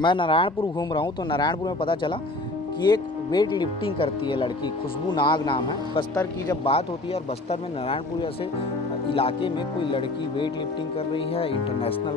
मैं नारायणपुर घूम रहा हूँ तो नारायणपुर में पता चला कि एक वेट लिफ्टिंग करती है लड़की, खुशबू नाग नाम है। बस्तर की जब बात होती है और बस्तर में नारायणपुर जैसे इलाके में कोई लड़की वेट लिफ्टिंग कर रही है, इंटरनेशनल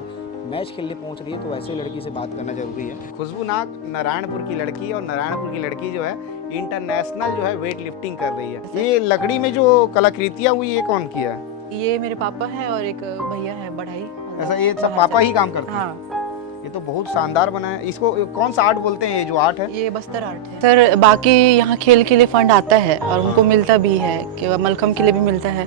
मैच खेलने पहुंच रही है, तो ऐसे लड़की से बात करना जरूरी है। खुशबू नाग नारायणपुर की लड़की है और नारायणपुर की लड़की जो है इंटरनेशनल जो है वेट लिफ्टिंग कर रही है। ये लकड़ी में जो कलाकृतियाँ हुई, ये कौन की है? ये मेरे पापा है और एक भैया है बढ़ाई। ऐसा ये सब पापा ही काम करते हैं? हाँ। ये तो बहुत शानदार बना है। इसको कौन सा आर्ट बोलते हैं, ये जो आर्ट है? ये बस्तर आर्ट है सर। बाकी यहाँ खेल के लिए फंड आता है और उनको मिलता भी है कि मलखम के लिए भी मिलता है,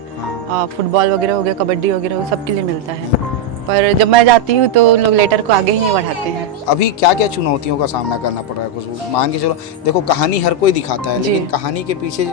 फुटबॉल वगैरह हो गया, कबड्डी वगैरह हो, सबके लिए मिलता है। पर जब मैं जाती हूँ तो लोग लेटर को आगे ही नहीं बढ़ाते हैं। अभी क्या क्या चुनौतियों का सामना करना पड़ रहा है खुशबू? मान के चलो, देखो कहानी हर कोई दिखाता है, लेकिन कहानी के पीछे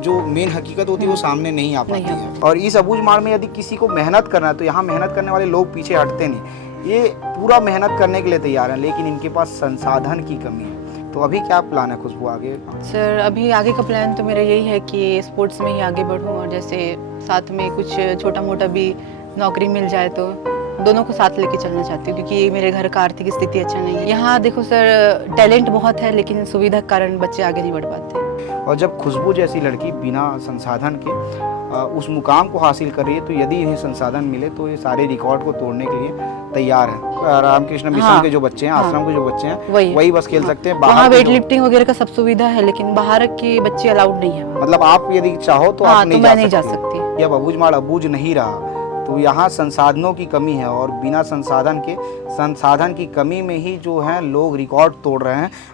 जो मेन हकीकत होती है वो सामने नहीं आ पाती है। और इस अबूझ मार में यदि किसी को मेहनत करना है तो यहाँ मेहनत करने वाले लोग पीछे हटते नहीं, ये पूरा मेहनत करने के लिए तैयार हैं, लेकिन इनके पास संसाधन की कमी है। तो अभी क्या प्लान है खुशबू आगे? सर अभी आगे का प्लान तो मेरा यही है कि स्पोर्ट्स में ही आगे बढ़ूँ और जैसे साथ में कुछ छोटा मोटा भी नौकरी मिल जाए तो दोनों को साथ लेके चलना चाहती हूँ, क्योंकि मेरे घर का आर्थिक स्थिति अच्छा नहीं है। यहाँ देखो सर, टैलेंट बहुत है लेकिन सुविधा के कारण बच्चे आगे नहीं बढ़ पाते। और जब खुशबू जैसी लड़की बिना संसाधन के उस मुकाम को हासिल कर रही है, तो यदि इन्हें संसाधन मिले तो ये सारे रिकॉर्ड को तोड़ने के लिए तैयार है। रामकृष्ण मिशन के जो बच्चे हैं, आश्रम के जो बच्चे हैं, वही बस खेल सकते हैं। वहाँ वेट लिफ्टिंग वगैरह का सब सुविधा है, लेकिन बाहर के बच्चे अलाउड नहीं है। मतलब आप यदि चाहो तो आप नहीं जा सकती। जब अबूझ माड़ अबूझ नहीं रहा तो यहाँ संसाधनों की कमी है, और बिना संसाधन की कमी में ही जो है लोग रिकॉर्ड तोड़ रहे हैं।